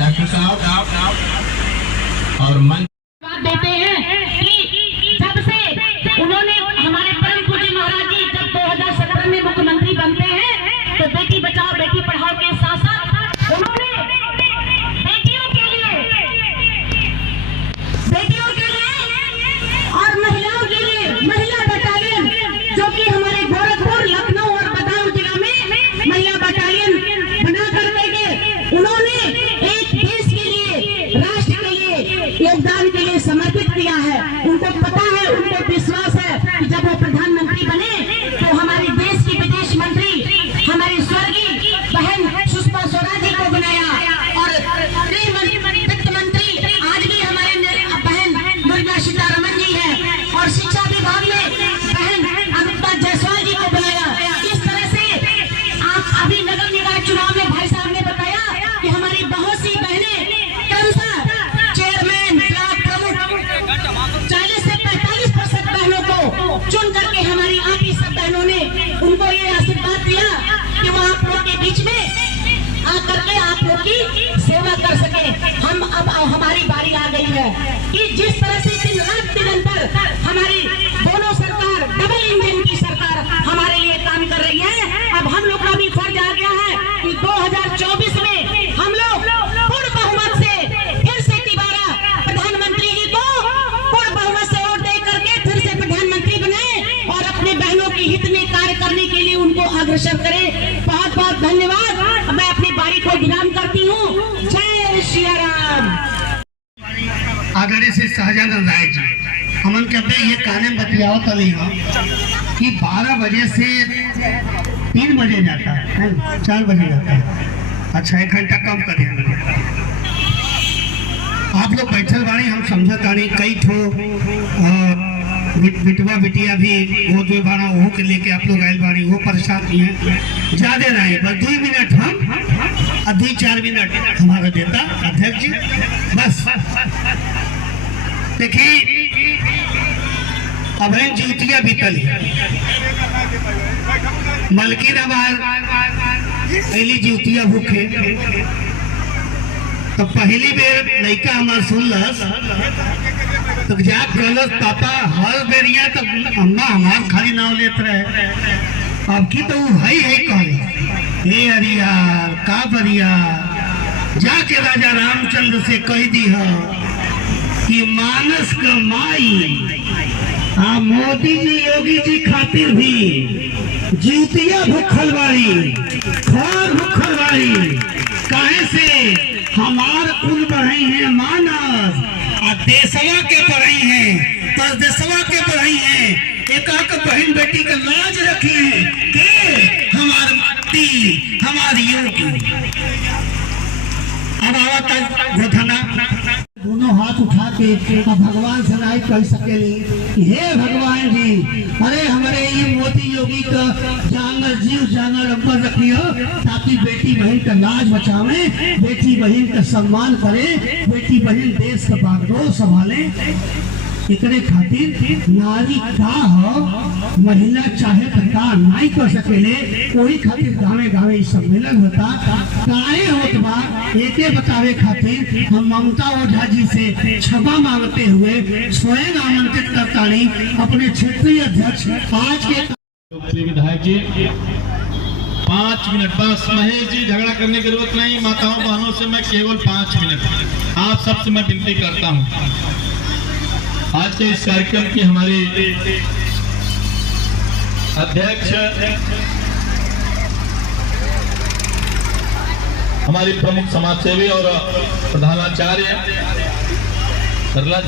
Doctor साहब और मन देते हैं कि जब से उन्होंने हमारे परम पूज्य महाराज जी जब 2017 में मुख्यमंत्री बनते हैं तो बेटी बचाओ बेटी पढ़ाओ के साथ साथ उन्होंने बेटियों के लिए और महिलाओं के लिए महिला बटालियन, जो कि हमारे गोरखपुर, लखनऊ और बदायूं जिला में महिला बटालियन बना करके के उन्होंने एक देश के लिए, राष्ट्र के लिए, योगदान के लिए समर्पित किया है। उनको पता है, उनको विश्वास है कि जब वो प्रधानमंत्री बने तो हमारे देश की विदेश मंत्री हमारी स्वर्गीय बहन सुषमा स्वराज जी को बनाया और वित्त मंत्री आज भी हमारे बहन निर्मला सीतारमण जी है और शिक्षा विभाग में बहन अमिता जायसवाल जी को बनाया। इस तरह से आप अभी नगर निकाय चुनाव में भाई साहब ने बताया कि हमारी बहुत सी बहनें क्रमशः चेयरमैन, ब्लॉक प्रमुख 40 से 45% बहनों को चुन करके हमारी आप ही सब बहनों ने उनको ये आशीर्वाद दिया कि वो आप लोग के बीच में आकर के आप लोग की सेवा कर सके। हम अब हमारी बारी आ गई है कि जिस तरह से दिन रात निरंतर हमारी दोनों सरकार, डबल इंजन की सरकार हमारे लिए काम कर रही है, अब हम लोग का भी फर्ज आ गया है कि 2024 में हम लोग पूर्ण बहुमत से फिर से दोबारा प्रधानमंत्री जी को पूर्ण बहुमत से वोट दे करके फिर से प्रधानमंत्री बनाए और अपने बहनों के हित में कार्य करने के लिए उनको अग्रसर करें। बहुत बहुत धन्यवाद। मैं अपनी बारी को विराम करती हूँ। जय श्री राम। आदरणीय श्री शाहजानंद राय जी हमन के अपने ये काने बतियाओ तली हो कि 12 बजे से 3 बजे जाता है, 4 बजे जाता है। अच्छा 1 घंटा कम कर दिया। आप लोग बैठल बाणी, हम समझत बाणी कई ठो बिटवा बिटिया भी वो दो बाड़ा वो के लेके आप लोग आयल बाड़ी, वो परेशान है ज्यादा रहे। बस 2 मिनट हम और 2-4 मिनट हमारा देता अध्यक्ष जी बस। देखिए अब जीतिया बीतल है, मलकिन पहली जीतिया भूखे तो पहली बेर लड़का हमार सुनलस तो जा कहलस पापा हर बेरिया तो अम्मा हमार खाली नाव लेत रहे, अब की तो है कहल हे अरियार का बरिया जाके राजा रामचंद्र से कह दी है कि मानस का माई आ मोदी जी योगी जी खातिर भी जीतिया भूखल बाड़ी, खर भूखल बाड़ी। काहे से हमार कुल बढ़ई है मानस आ देशवा के बढ़ई है, परदेशवा के बढ़ई है। एक बहन बेटी का लाज रखी है के हमार माटी हमारी योगी। अब आवत घोधना दोनों हाथ उठा के भगवान से नहीं कह सकेली कि हे भगवान जी, अरे हमारे ये मोदी योगी का जानवर जीव जानवर ऊपर रखियो ताकि बेटी बहन का लाज बचावे, बेटी बहन का सम्मान करे, बेटी बहन देश का बागडोर संभाले। एकरे खातिर नारी का हो, महिला चाहे तो का नहीं कर सकेले, कोई खातिर गावे गावे सम्मेलन होता काहे होत बा एके बतावे खातिर हम ममता ओझा जी से क्षमा मांगते हुए स्वयं आमंत्रित करता नहीं अपने क्षेत्रीय अध्यक्ष आज के विधायक जी 5 मिनट बस। महेश जी झगड़ा करने की जरूरत नहीं, माताओं बहनों से मैं केवल 5 मिनट आप सबसे मैं विनती करता हूँ। आज के इस कार्यक्रम की हमारे अध्यक्ष हमारी प्रमुख समाजसेवी और प्रधानाचार्य सरला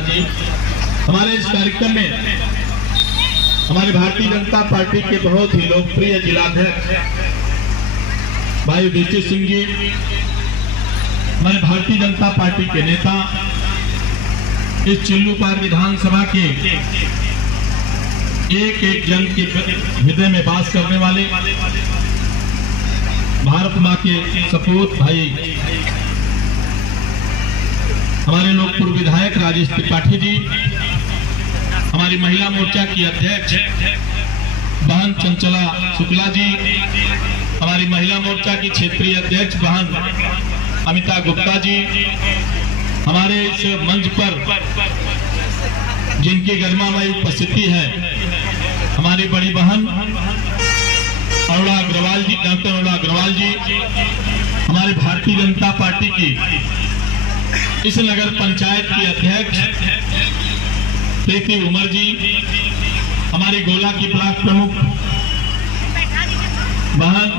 जी हमारे इस कार्यक्रम में हमारे भारतीय जनता पार्टी के बहुत ही लोकप्रिय जिलाध्यक्ष भाई युधिष्ठिर सिंह जी, हमारे भारतीय जनता पार्टी के नेता, इस चिल्लूपार विधानसभा के एक एक जन के हृदय में वास करने वाले भारत मां के सपूत भाई हमारे लोकपुर विधायक राजेश त्रिपाठी जी, हमारी महिला मोर्चा की अध्यक्ष बहन चंचला शुक्ला जी, हमारी हमारी महिला मोर्चा की क्षेत्रीय अध्यक्ष बहन अमिता गुप्ता जी, हमारे इस मंच पर जिनकी गरिमामयी उपस्थिति है, हमारी बड़ी बहन अरुणा अग्रवाल जी, डॉक्टर अरुणा अग्रवाल जी, हमारे भारतीय जनता पार्टी की इस नगर पंचायत की अध्यक्ष प्रीति उमर जी, हमारी गोला की ब्लॉक प्रमुख बहन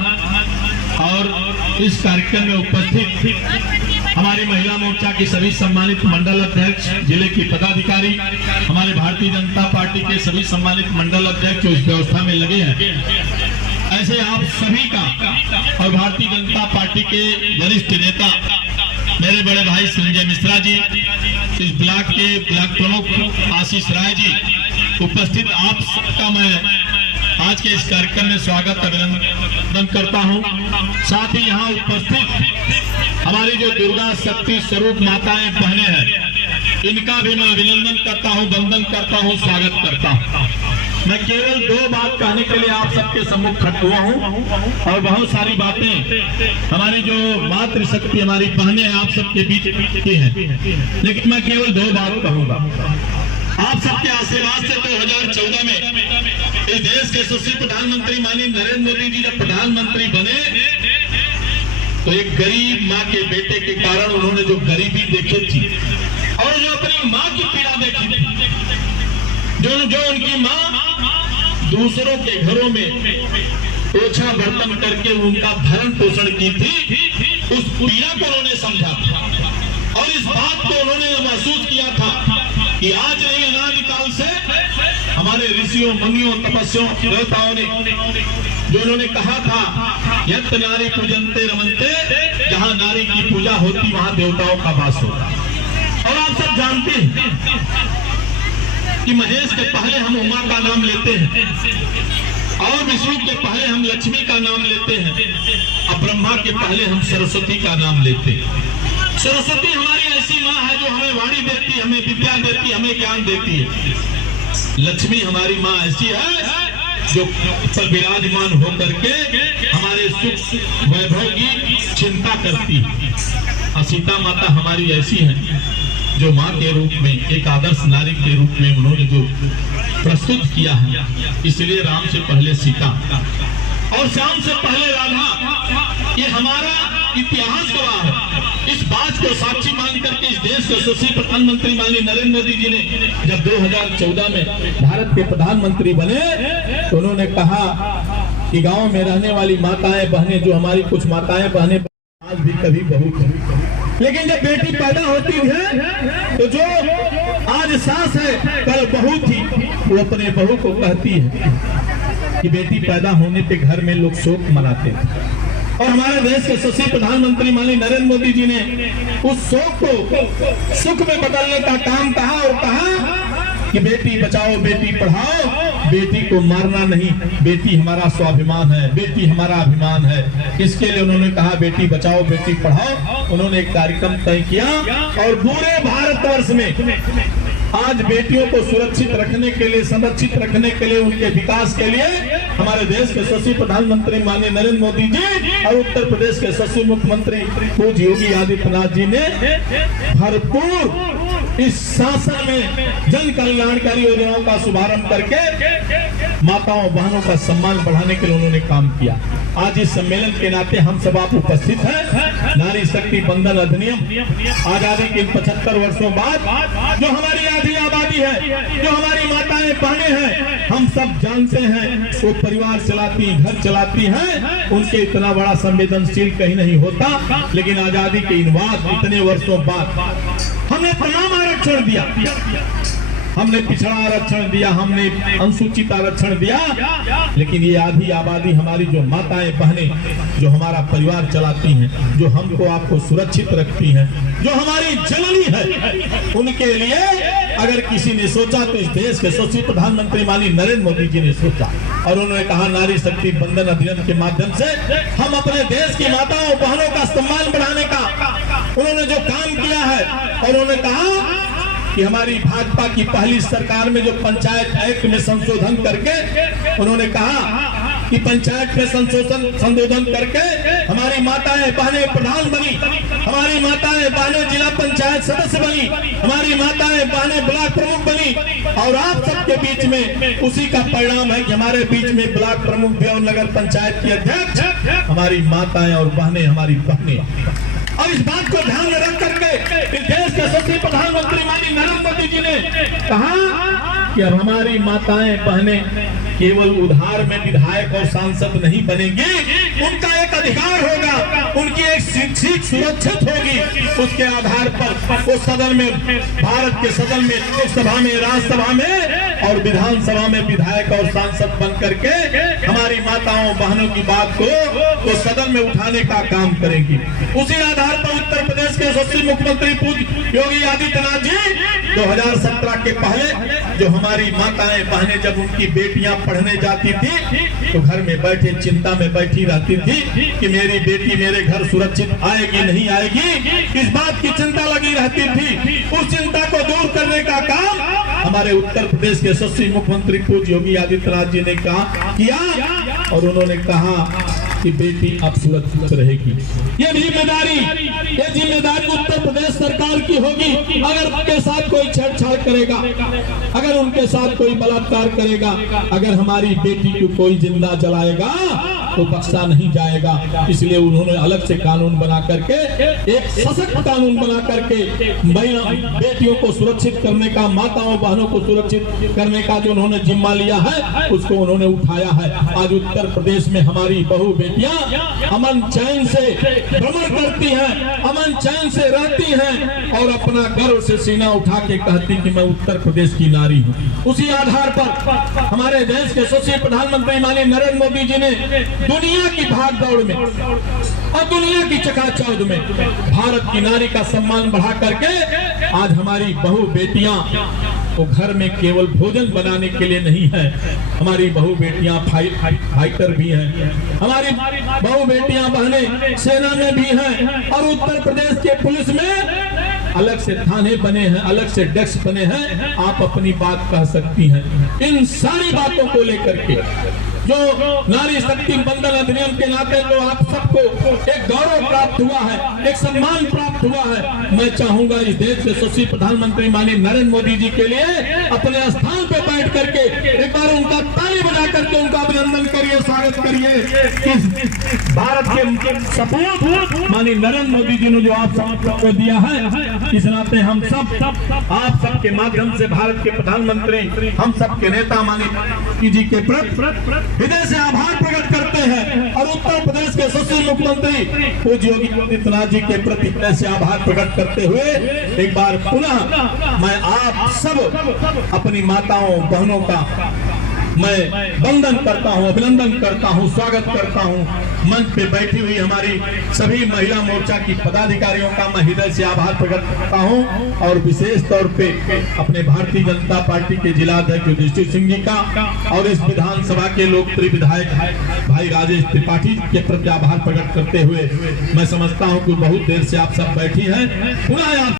और इस कार्यक्रम में उपस्थित हमारी महिला मोर्चा की सभी सम्मानित मंडल अध्यक्ष, जिले की पदाधिकारी, हमारे भारतीय जनता पार्टी के सभी सम्मानित मंडल अध्यक्ष जो इस व्यवस्था में लगे हैं, ऐसे आप सभी का और भारतीय जनता पार्टी के वरिष्ठ नेता मेरे बड़े भाई संजय मिश्रा जी, इस ब्लॉक के ब्लॉक प्रमुख आशीष राय जी, उपस्थित आप सबका मैं आज के इस कार्यक्रम में स्वागत अभिनंदन करता हूं। साथ ही यहाँ उपस्थित हमारी जो दुर्गा शक्ति स्वरूप माताएं बहनें हैं, इनका भी मैं अभिनंदन करता हूं, वंदन करता हूं, स्वागत करता हूं। मैं केवल 2 बात कहने के लिए आप सबके सम्मुख खड़ा हुआ हूं और बहुत सारी बातें हमारी जो मातृ शक्ति हमारी बहनें हैं आप सबके बीच की हैं, लेकिन मैं केवल 2 बात कहूंगा। आप सबके आशीर्वाद से 2014 में इस देश के यशस्वी प्रधानमंत्री माननीय नरेंद्र मोदी जी जब प्रधानमंत्री बने तो एक गरीब माँ के बेटे के कारण उन्होंने जो गरीबी देखी थी और जो अपनी माँ की पीड़ा देखी थी, जो उनकी माँ दूसरों के घरों में ओछा बर्तन करके उनका भरण पोषण की थी, उस पीड़ा को उन्होंने समझा था और इस बात को उन्होंने महसूस किया था कि आज नहीं अनादिकाल से हमारे ऋषियों, मुनियों, तपस्वियों, देवताओं ने जो उन्होंने कहा था, यत् नारी पूजन्ते रमन्ते, जहां नारी की पूजा होती वहां देवताओं का वास होता। और आप सब जानते हैं कि महेश के पहले हम उमा का नाम लेते हैं और विष्णु के पहले हम लक्ष्मी का नाम लेते हैं और ब्रह्मा के पहले हम सरस्वती का नाम लेते हैं। सरस्वती हमारी ऐसी माँ है जो हमें वाणी देती है, हमें विद्या देती है, हमें ज्ञान देती है। लक्ष्मी हमारी माँ ऐसी है जो पर विराजमान होकर के हमारे सुख वैभव की चिंता करती है। और सीता माता हमारी ऐसी है जो माँ के रूप में, एक आदर्श नारी के रूप में उन्होंने जो प्रस्तुत किया है, इसलिए राम से पहले सीता और श्याम से पहले राधा, ये हमारा इतिहास गवाह है। इस बात को साक्षी मान करके इस देश के यशस्वी प्रधानमंत्री माननीय नरेंद्र मोदी जी ने जब 2014 में भारत के प्रधानमंत्री बने तो उन्होंने कहा कि गांव में रहने वाली माताएं बहनें, जो हमारी कुछ माताएं बहनें आज भी कभी बहू थी, लेकिन जब बेटी पैदा होती है तो जो आज सास है कल बहू थी, वो अपने बहू को कहती है कि बेटी पैदा होने पे घर में लोग शोक मनाते थे। और हमारे देश के यशस्वी प्रधानमंत्री माननीय नरेंद्र मोदी जी ने उस शोक को सुख में बदलने का काम कहा और कहा कि बेटी बचाओ, बेटी पढ़ाओ, बेटी को मारना नहीं, बेटी हमारा स्वाभिमान है, बेटी हमारा अभिमान है। इसके लिए उन्होंने कहा बेटी बचाओ, बेटी पढ़ाओ। उन्होंने एक कार्यक्रम तय किया और पूरे भारतवर्ष में आज बेटियों को सुरक्षित रखने के लिए, संरक्षित रखने के लिए, उनके विकास के लिए हमारे देश के यशस्वी प्रधानमंत्री माननीय नरेंद्र मोदी जी और उत्तर प्रदेश के यशस्वी मुख्यमंत्री पूज्य योगी आदित्यनाथ जी ने भरपूर इस शासन में जन कल्याणकारी योजनाओं का शुभारंभ करके माताओं बहनों का सम्मान बढ़ाने के लिए उन्होंने काम किया। आज इस सम्मेलन के नाते हम सब आप उपस्थित हैं। नारी शक्ति बंधन अधिनियम आजादी के 75 वर्षों बाद जो हमारी आधी आबादी है, जो हमारी माताएं बहनें हैं, हम सब जानते हैं वो परिवार चलाती, घर चलाती हैं, उनके इतना बड़ा संवेदनशील कहीं नहीं होता। लेकिन आजादी के इन बाद इतने वर्षों बाद हमने तमाम आरक्षण दिया, हमने पिछड़ा आरक्षण दिया, हमने अनुसूचित आरक्षण दिया, लेकिन ये आधी आबादी हमारी जो माताएं बहनें जो हमारा परिवार चलाती हैं, जो हमको आपको सुरक्षित रखती हैं, जो हमारी जननी है, उनके लिए अगर किसी ने सोचा तो इस देश के यशस्वी प्रधानमंत्री माननीय नरेंद्र मोदी जी ने सोचा और उन्होंने कहा नारी शक्ति बंधन अधिनियम के माध्यम से हम अपने देश की माताओं बहनों का सम्मान बढ़ाने का उन्होंने जो काम किया है। और उन्होंने कहा कि हमारी भाजपा की पहली सरकार में जो पंचायत एक्ट में संशोधन करके उन्होंने कहा कि पंचायत में संशोधन करके हमारी माताएं बहनें प्रधान बनी, हमारी माताएं बहनें जिला पंचायत सदस्य बनी, हमारी माताएं बहनें ब्लॉक प्रमुख बनी। और आप सबके बीच में उसी का परिणाम है कि हमारे बीच में ब्लॉक प्रमुख भी और नगर पंचायत की अध्यक्ष हमारी माताएं और बहनें, हमारी बहनें। और इस बात को ध्यान में रख करके इस देश के यशस्वी प्रधानमंत्री माननीय नरेंद्र मोदी जी ने कहा कि अब हमारी माताएं बहनें केवल उधार में विधायक और सांसद नहीं बनेंगी, उनका एक अधिकार होगा, उनकी एक सीट सुरक्षित होगी। उसके आधार पर वो सदन में, भारत के सदन में, लोकसभा में, राज्यसभा में और विधानसभा में विधायक और सांसद बन करके हमारी माताओं बहनों की बात को वो सदन में उठाने का काम करेगी। उसी आधार पर उत्तर प्रदेश के यशस्वी मुख्यमंत्री पूज्य योगी आदित्यनाथ जी 2017 के पहले जो हमारी माताएं बहनें जब उनकी बेटियां पढ़ने जाती थी तो घर में बैठे चिंता में बैठी रहती थी कि मेरी बेटी मेरे घर सुरक्षित आएगी नहीं आएगी, इस बात की चिंता लगी रहती थी। उस चिंता को दूर करने का काम हमारे उत्तर प्रदेश के यशस्वी मुख्यमंत्री पूज्य योगी आदित्यनाथ जी ने किया और उन्होंने कहा कि बेटी अब सुरक्षित रहेगी। ये जिम्मेदारी उत्तर प्रदेश सरकार की होगी। अगर उनके साथ कोई छेड़छाड़ करेगा, अगर उनके साथ कोई बलात्कार करेगा, अगर हमारी बेटी को कोई जिंदा जलाएगा तो बख्शा नहीं जाएगा। इसलिए उन्होंने अलग से कानून बना करके, एक सशक्त कानून बना करके बेटियों को सुरक्षित करने का, माताओं बहनों को सुरक्षित करने का जो उन्होंने जिम्मा लिया है उसको उन्होंने उठाया है। आज उत्तर प्रदेश में हमारी बहू बेटियां अमन चैन से भ्रमण करती हैं, अमन चैन से रहती हैं और अपना गर्व से सीना उठा के कहती कि मैं उत्तर प्रदेश की नारी हूँ। उसी आधार पर हमारे देश के यशस्वी प्रधानमंत्री माननीय नरेंद्र मोदी जी ने दुनिया की भाग दौड़ में और दुनिया की चकाचौंध में भारत की नारी का सम्मान बढ़ा करके आज हमारी बहू बेटियां वो घर में केवल भोजन बनाने के लिए नहीं है, हमारी बहू बेटियां फाइटर भी हैं, हमारी बहू बेटियां बहनें सेना में भी हैं और उत्तर प्रदेश के पुलिस में अलग से थाने बने हैं, अलग से डेस्क बने हैं। आप अपनी बात कह सकती हैं। इन सारी बातों को लेकर के जो नारी शक्ति बंधन अधिनियम के नाते जो आप सबको एक गौरव प्राप्त हुआ है, एक सम्मान प्राप्त हुआ है, मैं चाहूंगा इस देश के यशस्वी प्रधानमंत्री माननीय नरेंद्र मोदी जी के लिए अपने स्थान पे बैठ करके एक बार उनका ताली बजा करके उनका अभिनंदन करिए, स्वागत करिए। इस भारत के सपूत माननीय नरेंद्र मोदी जी ने जो आप सबको दिया है, इस नाते हम सब आप सबके माध्यम से भारत के प्रधानमंत्री, हम सबके नेता माननीय जी के प्रति हृदय से आभार प्रकट करते हैं और उत्तर प्रदेश के यशस्वी मुख्यमंत्री पूज्य योगी आदित्यनाथ जी के प्रति हृदय से आभार प्रकट करते हुए एक बार पुनः मैं आप सब अपनी माताओं बहनों का मैं वंदन करता हूं, अभिनंदन करता हूं, स्वागत करता हूं। मंच पे बैठी हुई हमारी सभी महिला मोर्चा की पदाधिकारियों का मैं हृदय से आभार प्रकट करता हूं और विशेष तौर पे अपने भारतीय जनता पार्टी के जिला अध्यक्ष युधिष्ठिर सिंह जी का और इस विधानसभा के लोकप्रिय विधायक भाई राजेश त्रिपाठी के प्रति आभार प्रकट करते हुए मैं समझता हूँ कि बहुत देर से आप सब बैठी हैं। पुनः